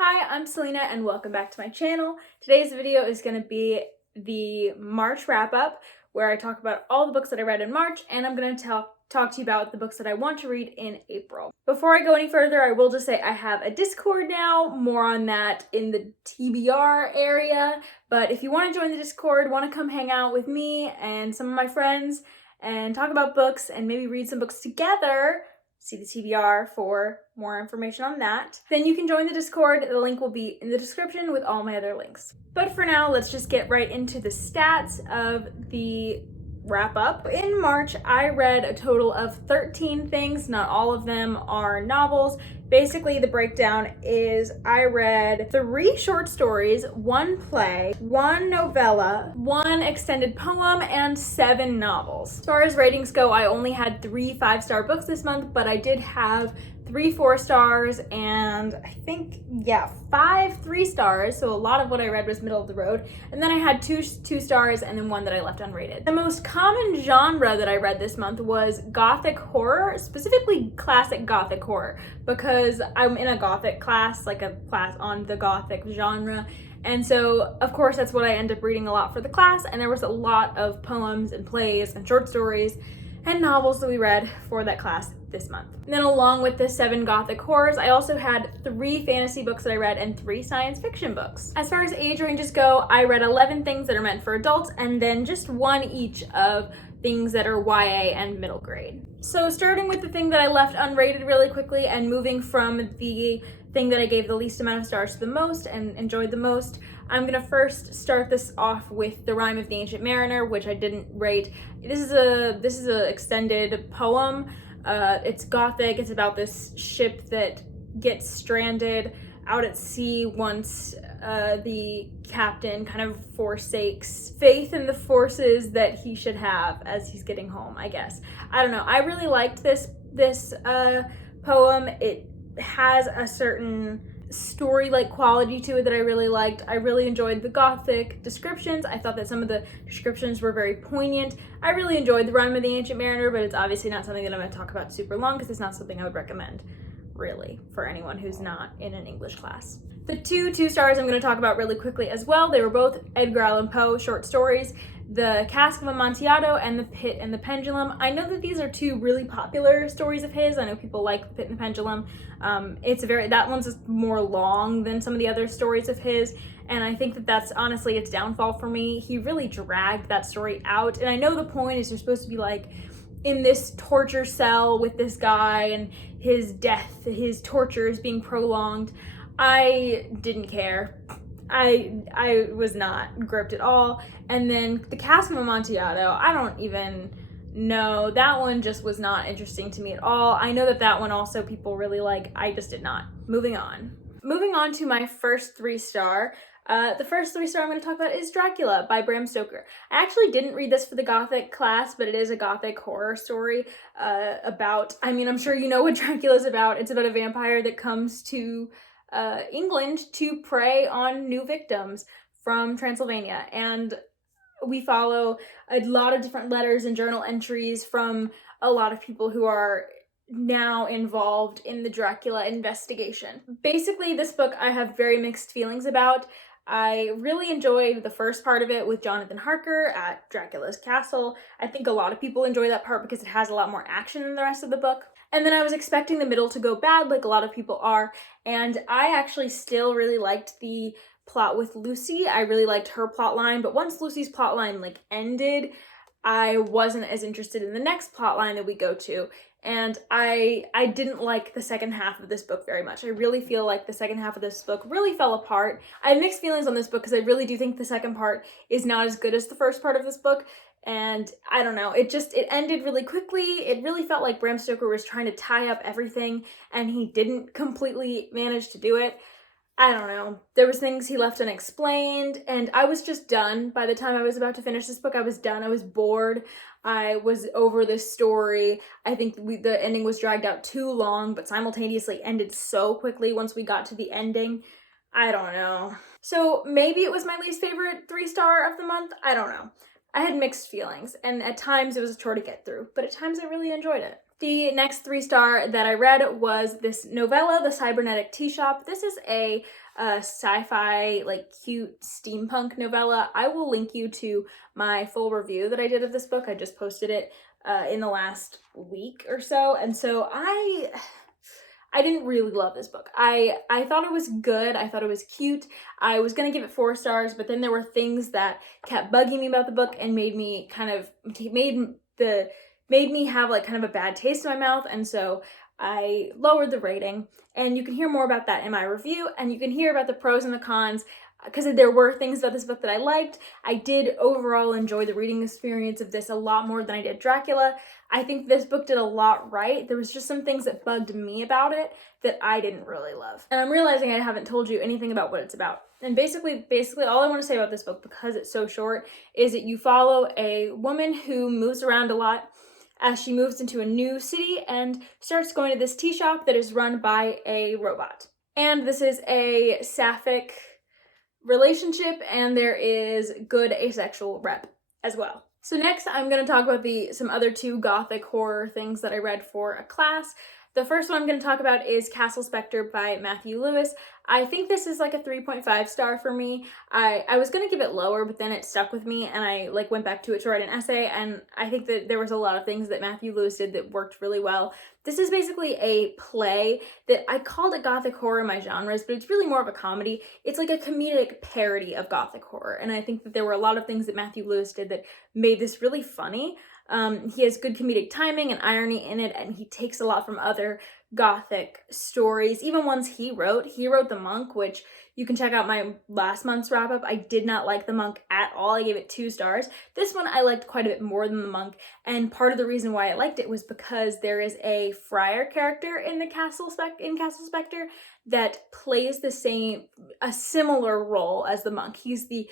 Hi, I'm Selena and welcome back to my channel. Today's video is going to be the March wrap-up where I talk about all the books that I read in March, and I'm going to talk to you about the books that I want to read in April. Before I go any further, I will just say I have a Discord now, more on that in the TBR area, but if you want to join the Discord, want to come hang out with me and some of my friends and talk about books and maybe read some books together, see the TBR for more information on that. Then you can join the Discord. The link will be in the description with all my other links. But for now, let's just get right into the stats of the wrap up. In March, I read a total of 13 things. Not all of them are novels. Basically, the breakdown is I read 3 short stories, 1 play, 1 novella, 1 extended poem, and 7 novels. As far as ratings go, I only had 3 5-star books this month, but I did have 3 4-stars and I think, 5 3-stars. So a lot of what I read was middle of the road. And then I had 2 2-stars and then 1 that I left unrated. The most common genre that I read this month was gothic horror, specifically classic gothic horror, because I'm in a gothic class, like a class on the gothic genre. And so, of course, that's what I end up reading a lot for the class. And there was a lot of poems and plays and short stories and novels that we read for that class this month. And then along with the 7 gothic horrors, I also had 3 fantasy books that I read and 3 science fiction books. As far as age ranges go, I read 11 things that are meant for adults and then just 1 each of things that are YA and middle grade. So starting with the thing that I left unrated really quickly and moving from the thing that I gave the least amount of stars to the most and enjoyed the most, I'm gonna first start this off with The Rime of the Ancient Mariner, which I didn't rate. This is a extended poem. It's gothic. It's about this ship that gets stranded out at sea once the captain kind of forsakes faith in the forces that he should have as he's getting home, I guess. I don't know. I really liked this poem. It has a certain story-like quality to it that I really liked. I really enjoyed the gothic descriptions. I thought that some of the descriptions were very poignant. I really enjoyed The Rime of the Ancient Mariner, but it's obviously not something that I'm going to talk about super long because it's not something I would recommend, really, for anyone who's not in an English class. The 2 2-stars I'm going to talk about really quickly as well. They were both Edgar Allan Poe short stories, The Cask of Amontillado and The Pit and the Pendulum. I know that these are 2 really popular stories of his. I know people like The Pit and the Pendulum. That one's more long than some of the other stories of his, and I think that that's honestly its downfall for me. He really dragged that story out, and I know the point is you're supposed to be like in this torture cell with this guy and his death, his tortures being prolonged. I didn't care. I was not gripped at all. And then The Cask of Amontillado, I don't even know. That one just was not interesting to me at all. I know that one also people really like. I just did not. Moving on. Moving on to my first 3-star. The first 3-star I'm going to talk about is Dracula by Bram Stoker. I actually didn't read this for the Gothic class, but it is a Gothic horror story I'm sure you know what Dracula's about. It's about a vampire that comes to England to prey on new victims from Transylvania, and we follow a lot of different letters and journal entries from a lot of people who are now involved in the Dracula investigation. Basically, this book I have very mixed feelings about. I really enjoyed the first part of it with Jonathan Harker at Dracula's castle. I think a lot of people enjoy that part because it has a lot more action than the rest of the book. And then I was expecting the middle to go bad, like a lot of people are, and I actually still really liked the plot with Lucy. I really liked her plot line, but once Lucy's plot line ended, I wasn't as interested in the next plot line that we go to, and I didn't like the second half of this book very much. I really feel like the second half of this book really fell apart. I had mixed feelings on this book because I really do think the second part is not as good as the first part of this book. And I don't know, it ended really quickly. It really felt like Bram Stoker was trying to tie up everything and he didn't completely manage to do it. I don't know. There was things he left unexplained and I was just done. By the time I was about to finish this book, I was done. I was bored. I was over this story. I think the ending was dragged out too long, but simultaneously ended so quickly once we got to the ending. I don't know. So maybe it was my least favorite 3-star of the month. I don't know. I had mixed feelings, and at times it was a chore to get through, but at times I really enjoyed it. The next 3-star that I read was this novella, The Cybernetic Tea Shop. This is a sci-fi, like, cute steampunk novella. I will link you to my full review that I did of this book. I just posted it in the last week or so, and so I didn't really love this book. I thought it was good. I thought it was cute. I was gonna give it 4 stars, but then there were things that kept bugging me about the book and made me have like kind of a bad taste in my mouth, and so I lowered the rating. And you can hear more about that in my review, and you can hear about the pros and the cons, because there were things about this book that I liked. I did overall enjoy the reading experience of this a lot more than I did Dracula. I think this book did a lot right. There was just some things that bugged me about it that I didn't really love. And I'm realizing I haven't told you anything about what it's about. And basically all I want to say about this book, because it's so short, is that you follow a woman who moves around a lot as she moves into a new city and starts going to this tea shop that is run by a robot. And this is a sapphic relationship, and there is good asexual rep as well. So next I'm going to talk about some other 2 gothic horror things that I read for a class. The first one I'm going to talk about is Castle Spectre by Matthew Lewis. I think this is like a 3.5 star for me. I was going to give it lower, but then it stuck with me, and I like went back to it to write an essay, and I think that there was a lot of things that Matthew Lewis did that worked really well. This is basically a play that I called it gothic horror in my genres, but it's really more of a comedy. It's like a comedic parody of gothic horror, and I think that there were a lot of things that Matthew Lewis did that made this really funny. He has good comedic timing and irony in it, and he takes a lot from other gothic stories, even ones he wrote. He wrote The Monk, which you can check out my last month's wrap up. I did not like The Monk at all. I gave it 2 stars. This one I liked quite a bit more than The Monk, and part of the reason why I liked it was because there is a friar character in Castle Spectre that plays a similar role as the monk. He's the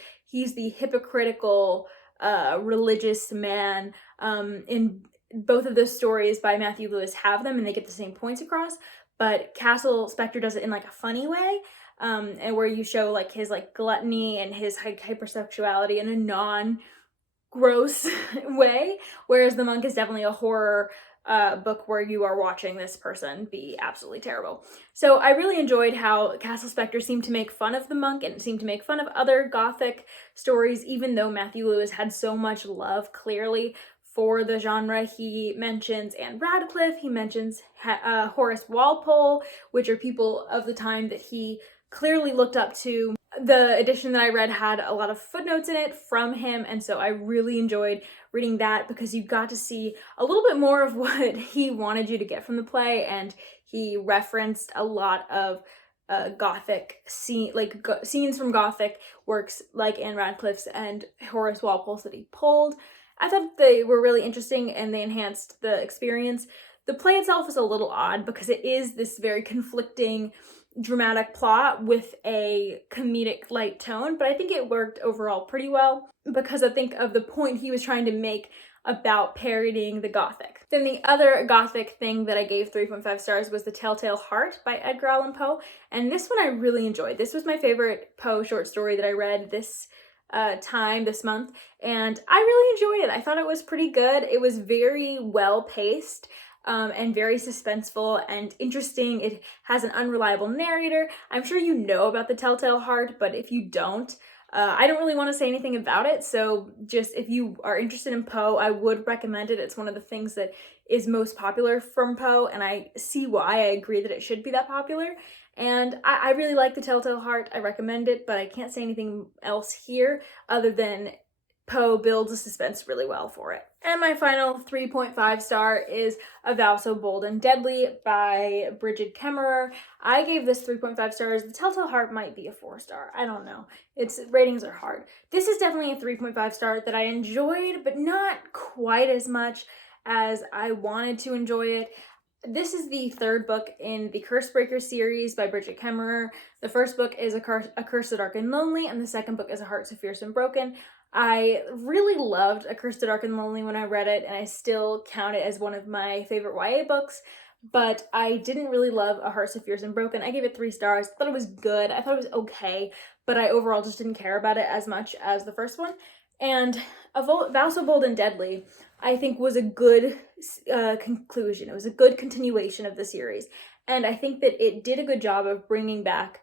hypocritical religious man. In both of those stories by Matthew Lewis have them, and they get the same points across, but Castle Spectre does it in like a funny way, and where you show like his like gluttony and his hypersexuality in a non-gross way, whereas The Monk is definitely a horror book where you are watching this person be absolutely terrible. So I really enjoyed how Castle Spectre seemed to make fun of The Monk and seemed to make fun of other gothic stories, even though Matthew Lewis had so much love clearly for the genre. He mentions Anne Radcliffe, he mentions Horace Walpole, which are people of the time that he clearly looked up to. The edition that I read had a lot of footnotes in it from him, and so I really enjoyed reading that because you got to see a little bit more of what he wanted you to get from the play, and he referenced a lot of gothic scenes from gothic works like Anne Radcliffe's and Horace Walpole's that he pulled. I thought they were really interesting and they enhanced the experience. The play itself is a little odd because it is this very conflicting dramatic plot with a comedic light tone, but I think it worked overall pretty well because I think of the point he was trying to make about parodying the gothic. Then the other gothic thing that I gave 3.5 stars was The Telltale Heart by Edgar Allan Poe, and this one I really enjoyed. This was my favorite Poe short story that I read this month, and I really enjoyed it. I thought it was pretty good. It was very well paced. And very suspenseful and interesting. It has an unreliable narrator. I'm sure you know about The Telltale Heart, but if you don't, I don't really want to say anything about it, so just if you are interested in Poe, I would recommend it. It's one of the things that is most popular from Poe, and I see why. I agree that it should be that popular, and I really like The Telltale Heart. I recommend it, but I can't say anything else here other than Poe builds a suspense really well for it. And my final 3.5 star is A Vow So Bold and Deadly by Brigid Kemmerer. I gave this 3.5 stars. The Telltale Heart might be a 4 star. I don't know. Its ratings are hard. This is definitely a 3.5 star that I enjoyed, but not quite as much as I wanted to enjoy it. This is the third book in the Cursebreaker series by Brigid Kemmerer. The first book is A Curse so Dark and Lonely, and the second book is A Heart So Fierce and Broken. I really loved A Curse so Dark and Lonely when I read it, and I still count it as one of my favorite YA books, but I didn't really love A Heart So Fierce and Broken. I gave it 3 stars. I thought it was good. I thought it was okay, but I overall just didn't care about it as much as the first one. And A Vow So Bold and Deadly, I think was a good conclusion. It was a good continuation of the series. And I think that it did a good job of bringing back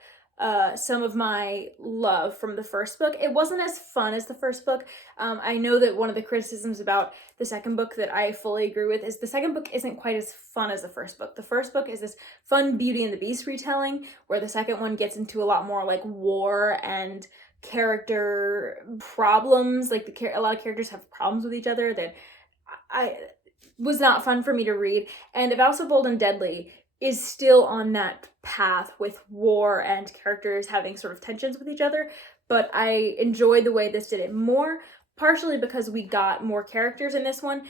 some of my love from the first book. It wasn't as fun as the first book. I know that one of the criticisms about the second book that I fully agree with is the second book isn't quite as fun as the first book. The first book is this fun Beauty and the Beast retelling, where the second one gets into a lot more like war and character problems. Like a lot of characters have problems with each other that I was not fun for me to read. And If Also Bold and Deadly is still on that path with war and characters having sort of tensions with each other, but I enjoyed the way this did it more, partially because we got more characters in this one.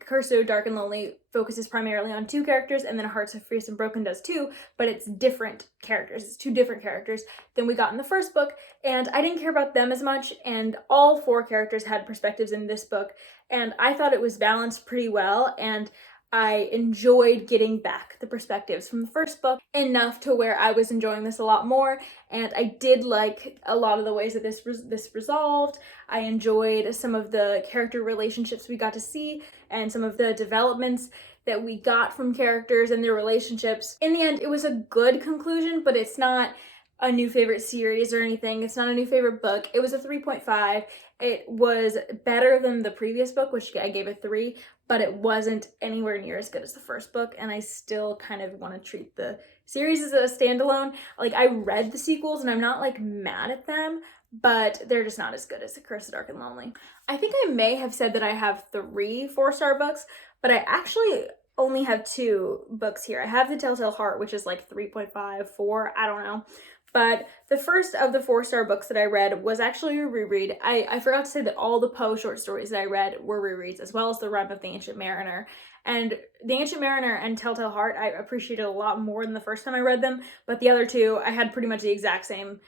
Curse of Dark and Lonely focuses primarily on 2 characters, and then Hearts of Fierce and Broken does too, but it's different characters. It's 2 different characters than we got in the first book, and I didn't care about them as much, and all 4 characters had perspectives in this book, and I thought it was balanced pretty well, and I enjoyed getting back the perspectives from the first book enough to where I was enjoying this a lot more, and I did like a lot of the ways that this resolved. I enjoyed some of the character relationships we got to see and some of the developments that we got from characters and their relationships. In the end, it was a good conclusion, but it's not a new favorite series or anything. It's not a new favorite book. It was a 3.5. It was better than the previous book, which I gave a 3, but it wasn't anywhere near as good as the first book, and I still kind of want to treat the series as a standalone. Like, I read the sequels, and I'm not, like, mad at them, but they're just not as good as The Curse of Dark and Lonely. I think I may have said that I have 3 4-star books, but I actually only have 2 books here. I have The Telltale Heart, which is, like, 3.5, 4, I don't know. But the first of the 4-star books that I read was actually a reread. I forgot to say that all the Poe short stories that I read were rereads, as well as the Rime of the Ancient Mariner. And The Ancient Mariner and Telltale Heart I appreciated a lot more than the first time I read them, but the other 2, I had pretty much the exact same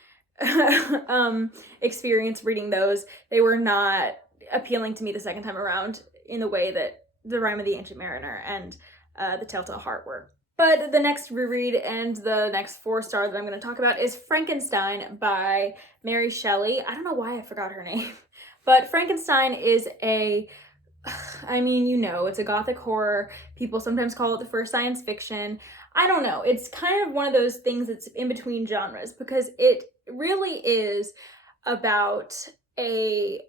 experience reading those. They were not appealing to me the second time around in the way that the Rime of the Ancient Mariner and the Telltale Heart were. But the next reread and the next 4-star that I'm going to talk about is Frankenstein by Mary Shelley. I don't know why I forgot her name. But Frankenstein is I mean, you know, it's a gothic horror. People sometimes call it the first science fiction. I don't know. It's kind of one of those things that's in between genres, because it really is about a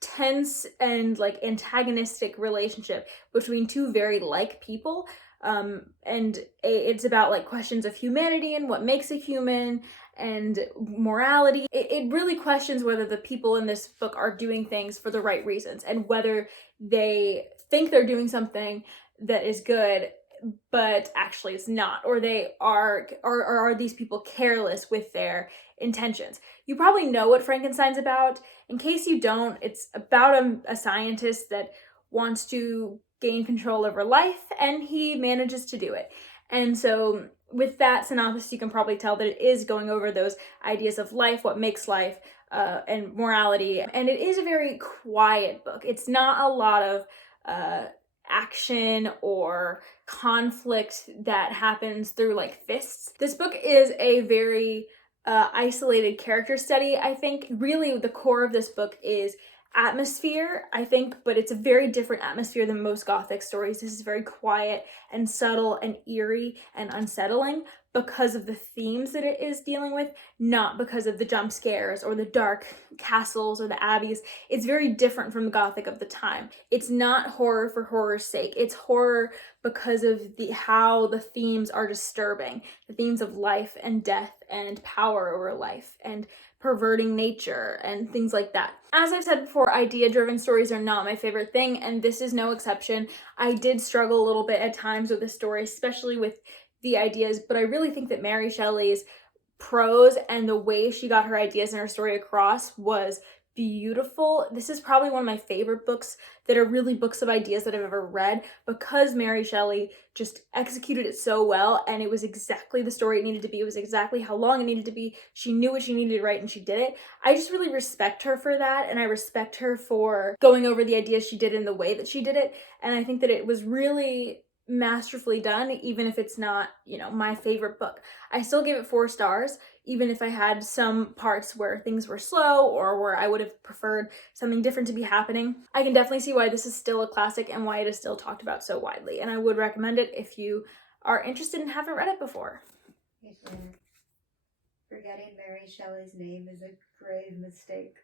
tense and like antagonistic relationship between 2 very like people. And it's about like questions of humanity and what makes a human and morality. It really questions whether the people in this book are doing things for the right reasons and whether they think they're doing something that is good but actually it's not, or they are these people careless with their intentions. You probably know what Frankenstein's about. In case you don't, it's about a scientist that wants to gain control over life, and he manages to do it. And so with that synopsis, you can probably tell that it is going over those ideas of life, what makes life, and morality. And it is a very quiet book. It's not a lot of action or conflict that happens through like fists. This book is a very isolated character study, I think. Really, the core of this book is atmosphere, I think, but it's a very different atmosphere than most Gothic stories. This is very quiet and subtle and eerie and unsettling because of the themes that it is dealing with, not because of the jump scares or the dark castles or the abbeys. It's very different from the Gothic of the time. It's not horror for horror's sake. It's horror because of how the themes are disturbing. The themes of life and death and power over life and perverting nature and things like that. As I've said before, idea-driven stories are not my favorite thing, and this is no exception. I did struggle a little bit at times with this story, especially with the ideas, but I really think that Mary Shelley's prose and the way she got her ideas and her story across was beautiful. This is probably one of my favorite books that are really books of ideas that I've ever read, because Mary Shelley just executed it so well, and it was exactly the story it needed to be. It was exactly how long it needed to be. She knew what she needed to write, and she did it. I just really respect her for that, and I respect her for going over the ideas she did in the way that she did it, and I think that it was really masterfully done, even if it's not, you know, my favorite book. I still give it 4 stars, even if I had some parts where things were slow or where I would have preferred something different to be happening. I can definitely see why this is still a classic and why it is still talked about so widely, and I would recommend it if you are interested and haven't read it before. Forgetting Mary Shelley's name is a grave mistake.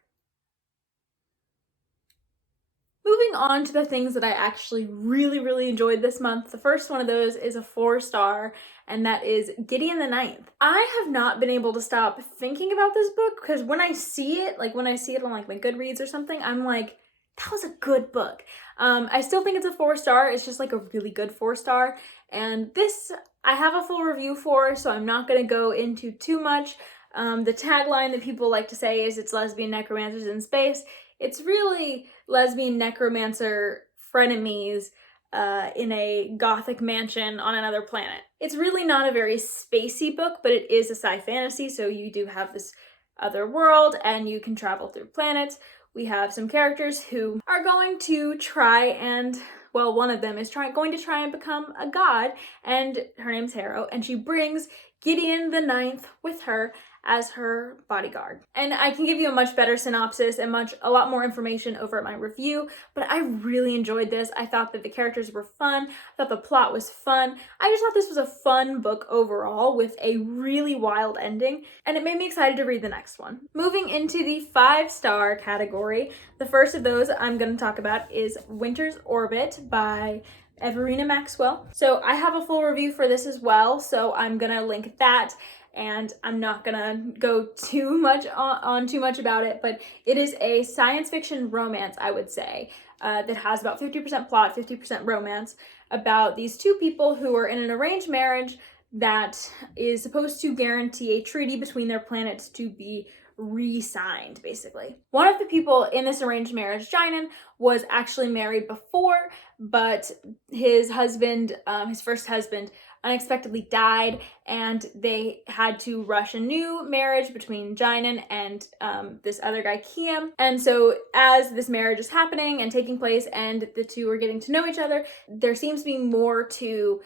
Moving on to the things that I actually really enjoyed this month. The first one of those is a 4-star, and that is Gideon the Ninth. I have not been able to stop thinking about this book because when I see it, like when I see it on like my Goodreads or something, I'm like, that was a good book. I still think it's a 4-star. It's just like a really good 4-star. And this I have a full review for, so I'm not going to go into too much. The tagline that people like to say is it's lesbian necromancers in space. It's really lesbian necromancer frenemies in a gothic mansion on another planet. It's really not a very spacey book, but it is a sci fantasy, so you do have this other world and you can travel through planets. We have some characters who are going to try and, well, one of them is going to try and become a god, and her name's Harrow, and she brings Gideon the Ninth with her as her bodyguard. And I can give you a much better synopsis and a lot more information over at my review, but I really enjoyed this. I thought that the characters were fun. I thought the plot was fun. I just thought this was a fun book overall with a really wild ending, and it made me excited to read the next one. Moving into the 5-star category, the first of those I'm going to talk about is Winter's Orbit by Everina Maxwell. So I have a full review for this as well, so I'm going to link that. And I'm not gonna go too much on too much about it, but it is a science fiction romance, I would say, that has about 50% plot, 50% romance, about these two people who are in an arranged marriage that is supposed to guarantee a treaty between their planets to be re-signed, basically. One of the people in this arranged marriage, Gideon, was actually married before, but his husband, his first husband, unexpectedly died, and they had to rush a new marriage between Gideon and this other guy, Kiam. And so as this marriage is happening and taking place and the two are getting to know each other, there seems to be more to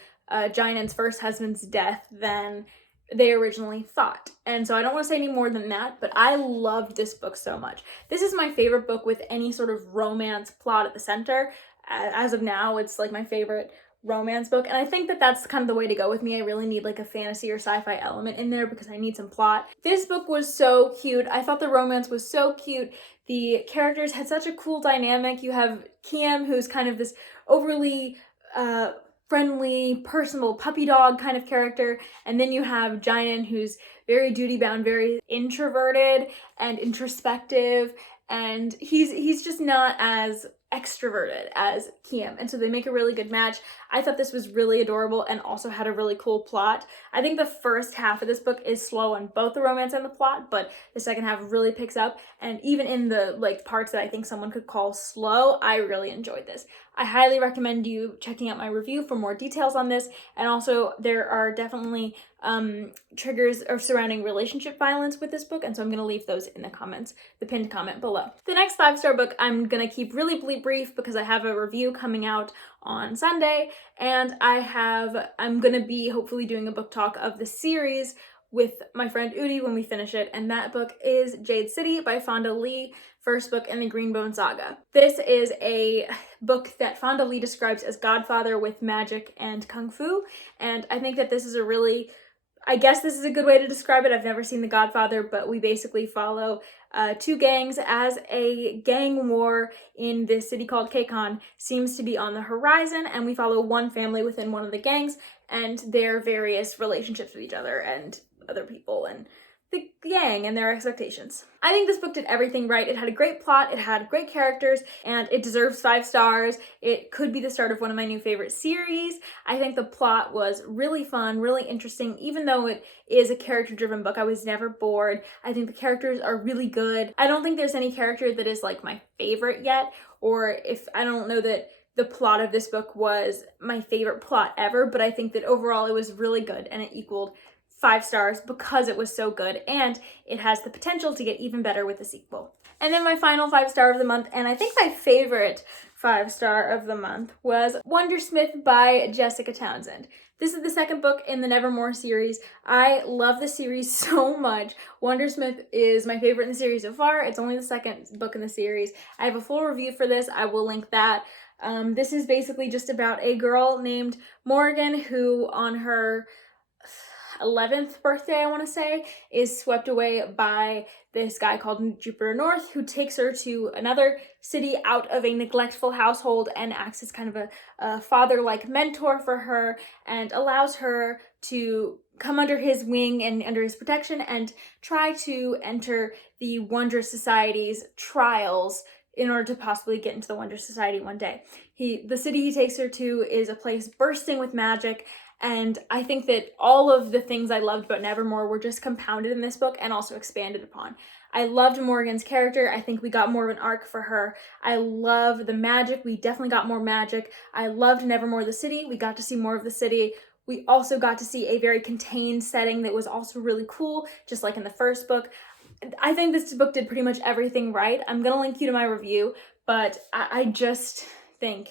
Gideon's first husband's death than they originally thought. And so I don't want to say any more than that, but I loved this book so much. This is my favorite book with any sort of romance plot at the center. As of now, it's like my favorite romance book, and I think that that's kind of the way to go with me. I really need like a fantasy or sci-fi element in there because I need some plot. This book was so cute. I thought the romance was so cute. The characters had such a cool dynamic. You have Kiam, who's kind of this overly friendly, personal puppy dog kind of character, and then you have Gideon, who's very duty-bound, very introverted and introspective, and he's just not as extroverted as Kiam, and so they make a really good match. I thought this was really adorable and also had a really cool plot. I think the first half of this book is slow on both the romance and the plot, but the second half really picks up, and even in the like parts that I think someone could call slow, I really enjoyed this. I highly recommend you checking out my review for more details on this, and also there are definitely triggers or surrounding relationship violence with this book, and so I'm going to leave those in the comments, the pinned comment below. The next 5-star book I'm going to keep really brief because I have a review coming out on Sunday, and I'm going to be hopefully doing a book talk of the series with my friend Udi when we finish it, and that book is Jade City by Fonda Lee, first book in the Greenbone saga. This is a book that Fonda Lee describes as Godfather with magic and kung fu, and I think that this is I guess this is a good way to describe it. I've never seen The Godfather, but we basically follow 2 gangs as a gang war in this city called Kekon seems to be on the horizon, and we follow one family within one of the gangs and their various relationships with each other and other people and the gang and their expectations. I think this book did everything right. It had a great plot, it had great characters, and it deserves 5 stars. It could be the start of one of my new favorite series. I think the plot was really fun, really interesting. Even though it is a character-driven book, I was never bored. I think the characters are really good. I don't think there's any character that is like my favorite yet, or I don't know that the plot of this book was my favorite plot ever, but I think that overall it was really good and it equaled 5 stars because it was so good, and it has the potential to get even better with the sequel. And then my final 5-star of the month, and I think my favorite 5-star of the month was Wundersmith by Jessica Townsend. This is the second book in the Nevermore series. I love the series so much. Wundersmith is my favorite in the series so far. It's only the second book in the series. I have a full review for this. I will link that. This is basically just about a girl named Morgan who on her 11th birthday, I want to say, is swept away by this guy called Jupiter North, who takes her to another city out of a neglectful household and acts as kind of a father-like mentor for her and allows her to come under his wing and under his protection and try to enter the Wonder Society's trials in order to possibly get into the Wonder Society one day. The city he takes her to is a place bursting with magic, and I think that all of the things I loved about Nevermore were just compounded in this book and also expanded upon. I loved Morgan's character. I think we got more of an arc for her. I love the magic. We definitely got more magic. I loved Nevermore the city. We got to see more of the city. We also got to see a very contained setting that was also really cool, just like in the first book. I think this book did pretty much everything right. I'm going to link you to my review, but I just think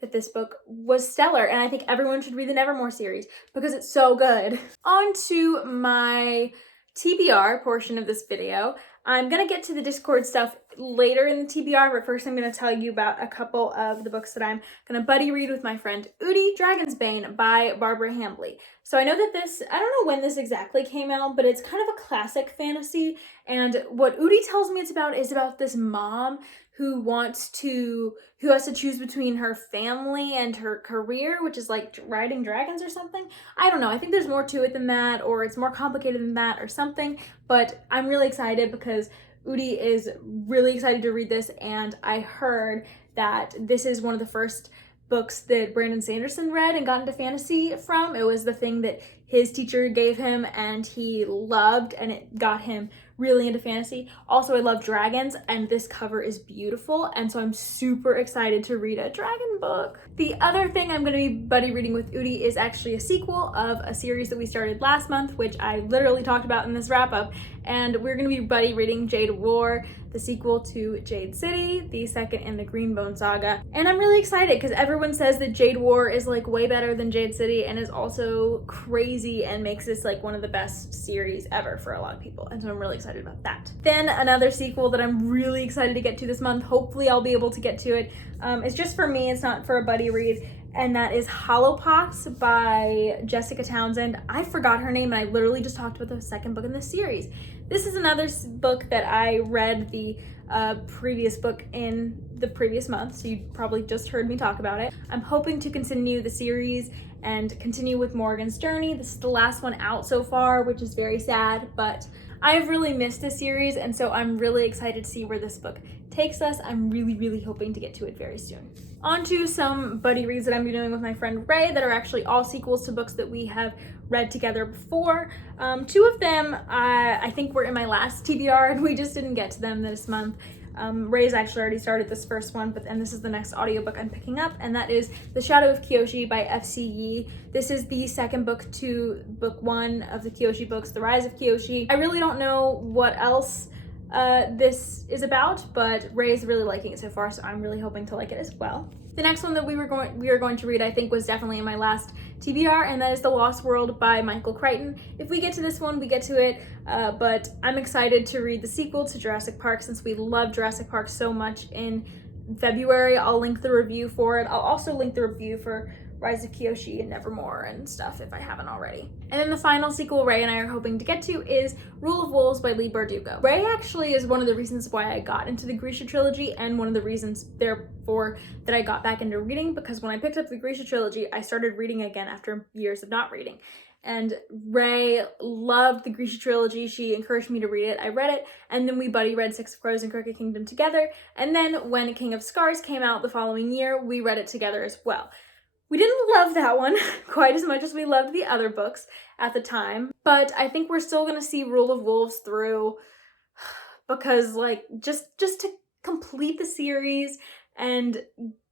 that this book was stellar, and I think everyone should read the Nevermore series because it's so good. On to my TBR portion of this video. I'm gonna get to the Discord stuff later in the TBR, but first I'm gonna tell you about a couple of the books that I'm gonna buddy read with my friend Udi. Dragon's Bane by Barbara Hambly. So I know that this, I don't know when this exactly came out, but it's kind of a classic fantasy, and what Udi tells me it's about is about this mom who has to choose between her family and her career, which is like riding dragons or something. I don't know. I think there's more to it than that, or it's more complicated than that or something, but I'm really excited because Udi is really excited to read this, and I heard that this is one of the first books that Brandon Sanderson read and got into fantasy from. It was the thing that his teacher gave him and he loved, and it got him really into fantasy. Also, I love dragons, and this cover is beautiful, and so I'm super excited to read a dragon book. The other thing I'm going to be buddy reading with Udi is actually a sequel of a series that we started last month, which I literally talked about in this wrap-up, and we're going to be buddy reading Jade War, the sequel to Jade City, the second in the Greenbone saga. And I'm really excited because everyone says that Jade War is like way better than Jade City and is also crazy and makes this like one of the best series ever for a lot of people. And so I'm really excited about that. Then another sequel that I'm really excited to get to this month, hopefully I'll be able to get to it. It's just for me, it's not for a buddy read. And that is Hollowpox by Jessica Townsend. I forgot her name, and I literally just talked about the second book in this series. This is another book that I read the previous book in the previous month, so you probably just heard me talk about it. I'm hoping to continue the series and continue with Morgan's journey. This is the last one out so far, which is very sad, but I've really missed this series, and so I'm really excited to see where this book takes us. I'm really hoping to get to it very soon. On to some buddy reads that I'm doing with my friend Ray that are actually all sequels to books that we have read together before. Two of them I think were in my last TBR and we just didn't get to them this month. Ray's actually already started this first one, and this is the next audiobook I'm picking up, and that is The Shadow of Kyoshi by F.C. Yee. This is the second book to book one of the Kyoshi books, The Rise of Kyoshi. I really don't know what else this is about, but Ray's really liking it so far, so I'm really hoping to like it as well. The next one that we are going to read, I think, was definitely in my last TBR, and that is The Lost World by Michael Crichton. If we get to this one, we get to it, but I'm excited to read the sequel to Jurassic Park since we love Jurassic Park so much in February. I'll link the review for it. I'll also link the review for Rise of Kyoshi and Nevermore and stuff if I haven't already. And then the final sequel Ray and I are hoping to get to is Rule of Wolves by Leigh Bardugo. Ray actually is one of the reasons why I got into the Grisha trilogy, and one of the reasons therefore that I got back into reading, because when I picked up the Grisha trilogy, I started reading again after years of not reading. And Ray loved the Grisha trilogy. She encouraged me to read it. I read it, and then we buddy read Six of Crows and Crooked Kingdom together. And then when King of Scars came out the following year, we read it together as well. We didn't love that one quite as much as we loved the other books at the time, but I think we're still gonna see Rule of Wolves through because, like, just to complete the series and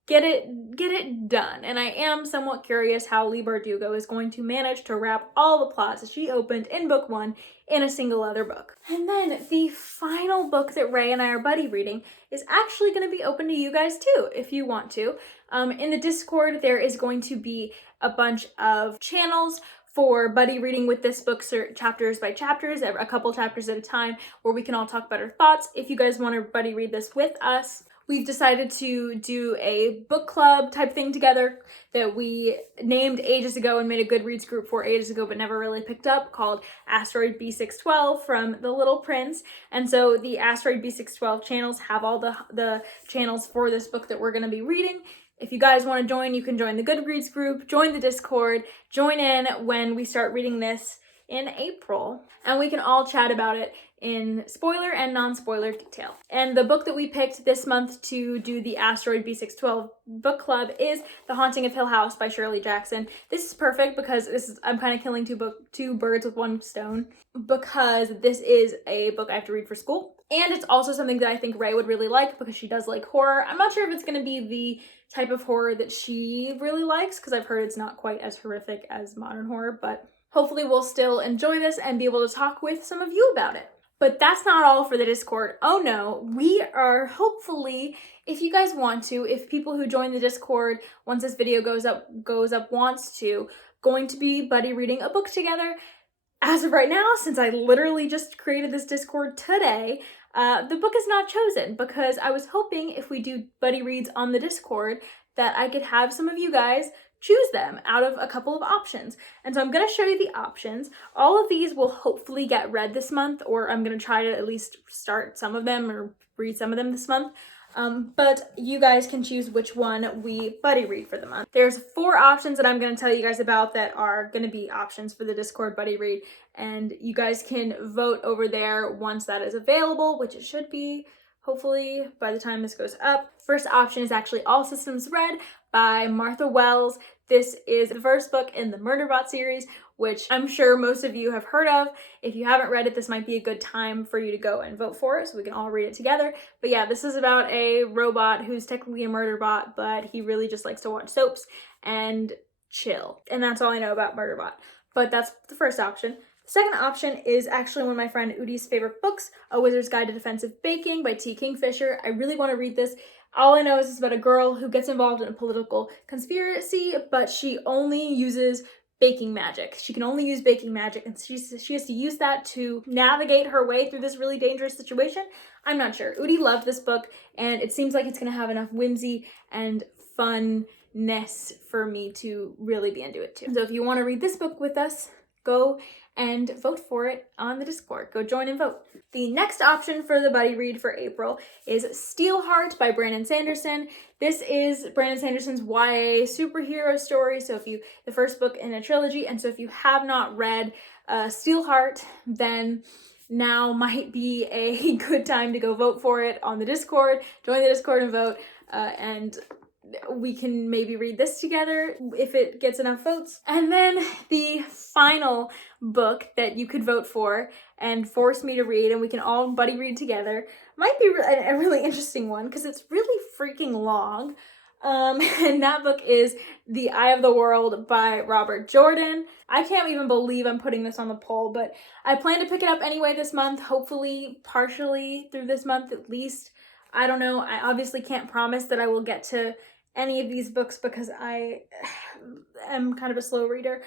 get it done. And I am somewhat curious how Leigh Bardugo is going to manage to wrap all the plots that she opened in book 1 in a single other book. And then the final book that Ray and I are buddy reading is actually going to be open to you guys too, if you want to. In the Discord, there is going to be a bunch of channels for buddy reading with this book, chapters by chapters, a couple chapters at a time, where we can all talk about our thoughts. If you guys want to buddy read this with us, we've decided to do a book club type thing together that we named ages ago and made a Goodreads group for ages ago but never really picked up, called Asteroid B612 from The Little Prince. And so the Asteroid B612 channels have all the channels for this book that we're going to be reading. If you guys want to join, you can join the Goodreads group, join the Discord, join in when we start reading this in April, and we can all chat about it in spoiler and non-spoiler detail. And the book that we picked this month to do the Asteroid B612 book club is The Haunting of Hill House by Shirley Jackson. This is perfect because I'm kind of killing two birds with one stone, because this is a book I have to read for school. And it's also something that I think Ray would really like because she does like horror. I'm not sure if it's going to be the type of horror that she really likes, because I've heard it's not quite as horrific as modern horror, but hopefully we'll still enjoy this and be able to talk with some of you about it. But that's not all for the Discord. Oh no, we are hopefully, if you guys want to, if people who join the Discord once this video goes up wants to, going to be buddy reading a book together. As of right now, since I literally just created this Discord today, the book is not chosen, because I was hoping if we do buddy reads on the Discord that I could have some of you guys choose them out of a couple of options. And so I'm going to show you the options. All of these will hopefully get read this month, or I'm going to try to at least start some of them or read some of them this month. But you guys can choose which one we buddy read for the month. There's 4 options that I'm going to tell you guys about that are going to be options for the Discord buddy read, and you guys can vote over there once that is available, which it should be hopefully by the time this goes up. First option is actually All Systems Red by Martha Wells. This is the first book in the Murderbot series, which I'm sure most of you have heard of. If you haven't read it, this might be a good time for you to go and vote for it so we can all read it together. But yeah, this is about a robot who's technically a Murderbot, but he really just likes to watch soaps and chill. And that's all I know about Murderbot. But that's the first option. The second option is actually one of my friend Udi's favorite books, A Wizard's Guide to Defensive Baking by T. Kingfisher. I really want to read this. All I know is it's about a girl who gets involved in a political conspiracy, but she only uses baking magic. She can only use baking magic, and she has to use that to navigate her way through this really dangerous situation. I'm not sure. Udi loved this book, and it seems like it's going to have enough whimsy and funness for me to really be into it too. So if you want to read this book with us, go and vote for it on the Discord. Go join and vote. The next option for the buddy read for April is Steelheart by Brandon Sanderson. This is Brandon Sanderson's YA superhero story, the first book in a trilogy, and so if you have not read Steelheart, then now might be a good time to go vote for it on the Discord. Join the Discord and vote, and we can maybe read this together if it gets enough votes. And then the final book that you could vote for and force me to read, and we can all buddy read together, might be a really interesting one because it's really freaking long. And that book is The Eye of the World by Robert Jordan. I can't even believe I'm putting this on the poll, but I plan to pick it up anyway this month, hopefully partially through this month at least. I don't know. I obviously can't promise that I will get to any of these books because I am kind of a slow reader,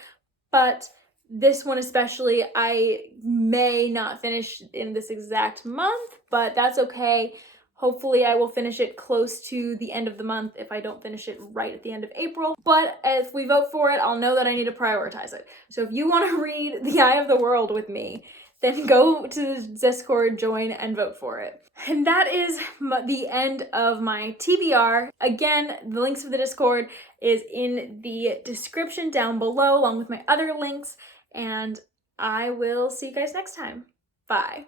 but this one especially I may not finish in this exact month, but that's okay. Hopefully I will finish it close to the end of the month if I don't finish it right at the end of April. But if we vote for it, I'll know that I need to prioritize it. So if you want to read The Eye of the World with me, then go to the Discord, join, and vote for it. And that is the end of my TBR. Again, the links for the Discord is in the description down below, along with my other links. And I will see you guys next time. Bye.